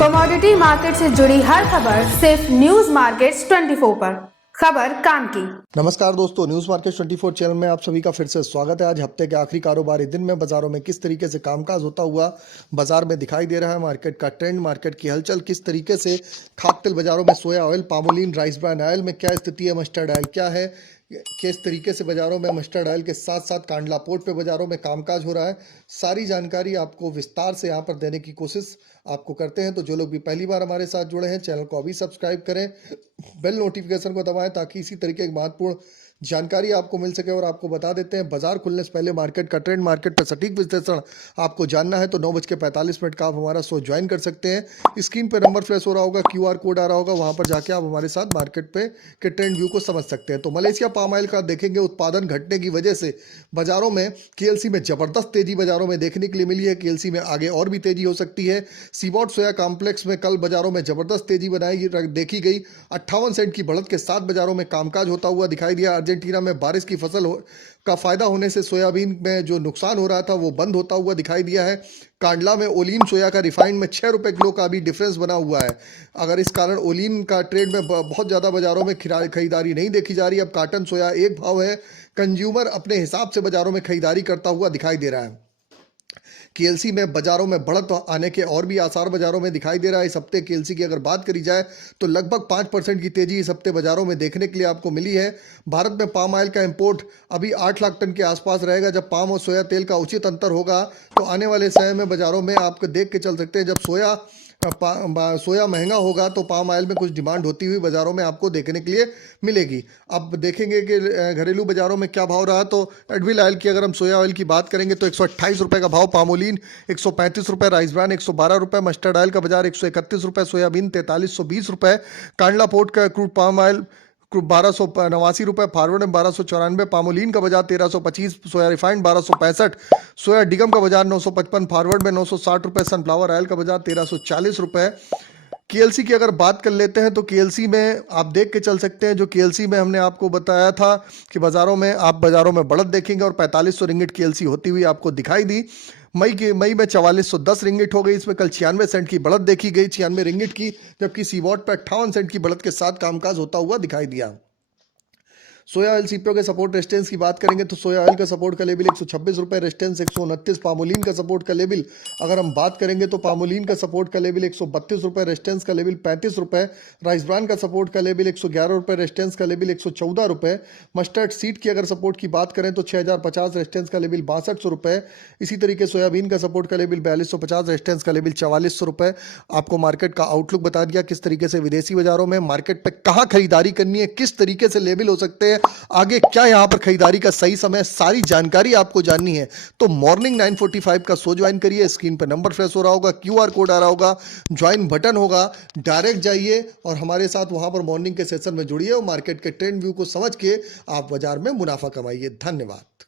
Commodity market से जुड़ी हर खबर सिर्फ न्यूज मार्केट्स 24 पर। खबर काम की। नमस्कार दोस्तों, न्यूज मार्केट 24 चैनल में आप सभी का फिर से स्वागत है। आज हफ्ते के आखिरी कारोबारी दिन में बाजारों में किस तरीके से कामकाज होता हुआ बाजार में दिखाई दे रहा है, मार्केट का ट्रेंड, मार्केट की हलचल किस तरीके से, खाद्य तेल बाजारों में सोया oil, palmolein, rice bran oil में क्या स्थिति है, मस्टर्ड ऑयल क्या है, किस तरीके से बाजारों में मस्टर्ड ऑयल के साथ साथ कांडला पोर्ट पे बाजारों में कामकाज हो रहा है, सारी जानकारी आपको विस्तार से यहाँ पर देने की कोशिश आपको करते हैं। तो जो लोग भी पहली बार हमारे साथ जुड़े हैं, चैनल को अभी सब्सक्राइब करें, बेल नोटिफिकेशन को दबाएं ताकि इसी तरीके की महत्वपूर्ण जानकारी आपको मिल सके। और आपको बता देते हैं, बाजार खुलने से पहले मार्केट का ट्रेंड, मार्केट पर सटीक विश्लेषण आपको जानना है तो 9:45 का आप हमारा शो ज्वाइन कर सकते हैं। स्क्रीन पर नंबर फ्लैश हो रहा होगा, QR कोड आ रहा होगा, वहां पर जाके आप हमारे साथ मार्केट पे के ट्रेंड व्यू को समझ सकते हैं। तो मलेशिया पाम ऑयल का देखेंगे, उत्पादन घटने की वजह से बाजारों में KLC में जबरदस्त तेजी बाजारों में देखने के लिए मिली है। KLC में आगे और भी तेजी हो सकती है। सीबॉट सोया कॉम्प्लेक्स में कल बाजारों में जबरदस्त तेजी देखी गई। 58 सेंट की बढ़त के साथ बाजारों में कामकाज होता हुआ दिखाई दिया। अर्जेंटीना में बारिश की फसल का फायदा होने से सोयाबीन में जो नुकसान हो रहा था वो बंद होता हुआ दिखाई दिया है। कांडला में ओलिन सोया का रिफाइंड में 6 रुपए किलो का भी डिफरेंस बना हुआ है। अगर इस कारण ओलिन का ट्रेड में बहुत ज़्यादा बाजारों में खरीदारी नहीं देखी जा रही। अब काटन सोया एक भाव है। कंज्यूमर अपने हिसाब से बाजारों में खरीदारी करता हुआ दिखाई दे रहा है। KLC में बाजारों में बढ़त आने के और भी आसार बाजारों में दिखाई दे रहा है। इस हफ्ते KLC की अगर बात करी जाए तो लगभग 5% की तेजी इस हफ्ते बाजारों में देखने के लिए आपको मिली है। भारत में पाम ऑयल का इंपोर्ट अभी 8 लाख टन के आसपास रहेगा। जब पाम और सोया तेल का उचित अंतर होगा तो आने वाले समय में बाजारों में आप देख के चल सकते हैं। जब सोया महंगा होगा तो पाम ऑयल में कुछ डिमांड होती हुई बाजारों में आपको देखने के लिए मिलेगी। अब देखेंगे कि घरेलू बाजारों में क्या भाव रहा। तो एडविल ऑयल की अगर हम सोया ऑयल की बात करेंगे तो 128 रुपये का भाव, पामोलिन 135 रुपये, राइस ब्रान 112 रुपये, मस्टर्ड ऑयल का बाजार 131 रुपये, सोयाबीन 4320 रुपये, कांडला पोर्ट का क्रूड पाम ऑयल 1289 रुपये, फॉरवर्ड में 1294, पामोलिन का बाजार 1325, सोया रिफाइंड 1265, सोया डिगम का बाजार 955, फॉरवर्ड में 960 रुपये, सनफ्लावर ऑयल का बाजार 1340 रुपये। KLC की अगर बात कर लेते हैं तो KLC में आप देख के चल सकते हैं, जो KLC में हमने आपको बताया था कि बाजारों में बढ़त देखेंगे और 4500 रिंगिट KLC होती हुई आपको दिखाई दी। मई में 4410 रिंगिट हो गई। इसमें कल 96 सेंट की बढ़त देखी गई, 96 रिंगिट की, जबकि सीबॉट पर 58 सेंट की बढ़त के साथ कामकाज होता हुआ दिखाई दिया। सोया ऑयल CPO के सपोर्ट रेजिस्टेंस की बात करेंगे तो सोया ऑयल का सपोर्ट का लेवल 126 रुपये, रेजिस्टेंस 129। पामोलिन का सपोर्ट का लेवल अगर हम बात करेंगे तो पामोलिन का सपोर्ट का लेवल 132 रुपये, रेजिस्टेंस का लेवल 35 रुपये। राइस ब्रान का सपोर्ट का लेवल 111 रुपये, रेजिस्टेंस का लेवल 114 रुपये। मस्टर्ड सीड की अगर सपोर्ट की बात करें तो 6050, रेजिस्टेंस का लेवल 6200 रुपये। इसी तरीके सोयाबीन का सपोर्ट का लेवल 4250, रेजिस्टेंस का लेवल 4400 रुपये। आपको मार्केट का आउटलुक बता दिया, किस तरीके से विदेशी बाजारों में मार्केट पर कहाँ खरीदारी करनी है, किस तरीके से लेवल हो सकते हैं, आगे क्या यहां पर खरीदारी का सही समय, सारी जानकारी आपको जाननी है तो मॉर्निंग 9:45 का शो ज्वाइन करिए। स्क्रीन पर नंबर फ्लैश हो रहा होगा, QR कोड आ रहा होगा, ज्वाइन बटन होगा, डायरेक्ट जाइए और हमारे साथ वहां पर मॉर्निंग के सेशन में जुड़िए और मार्केट के ट्रेंड व्यू को समझ के आप बाजार में मुनाफा कमाइए। धन्यवाद।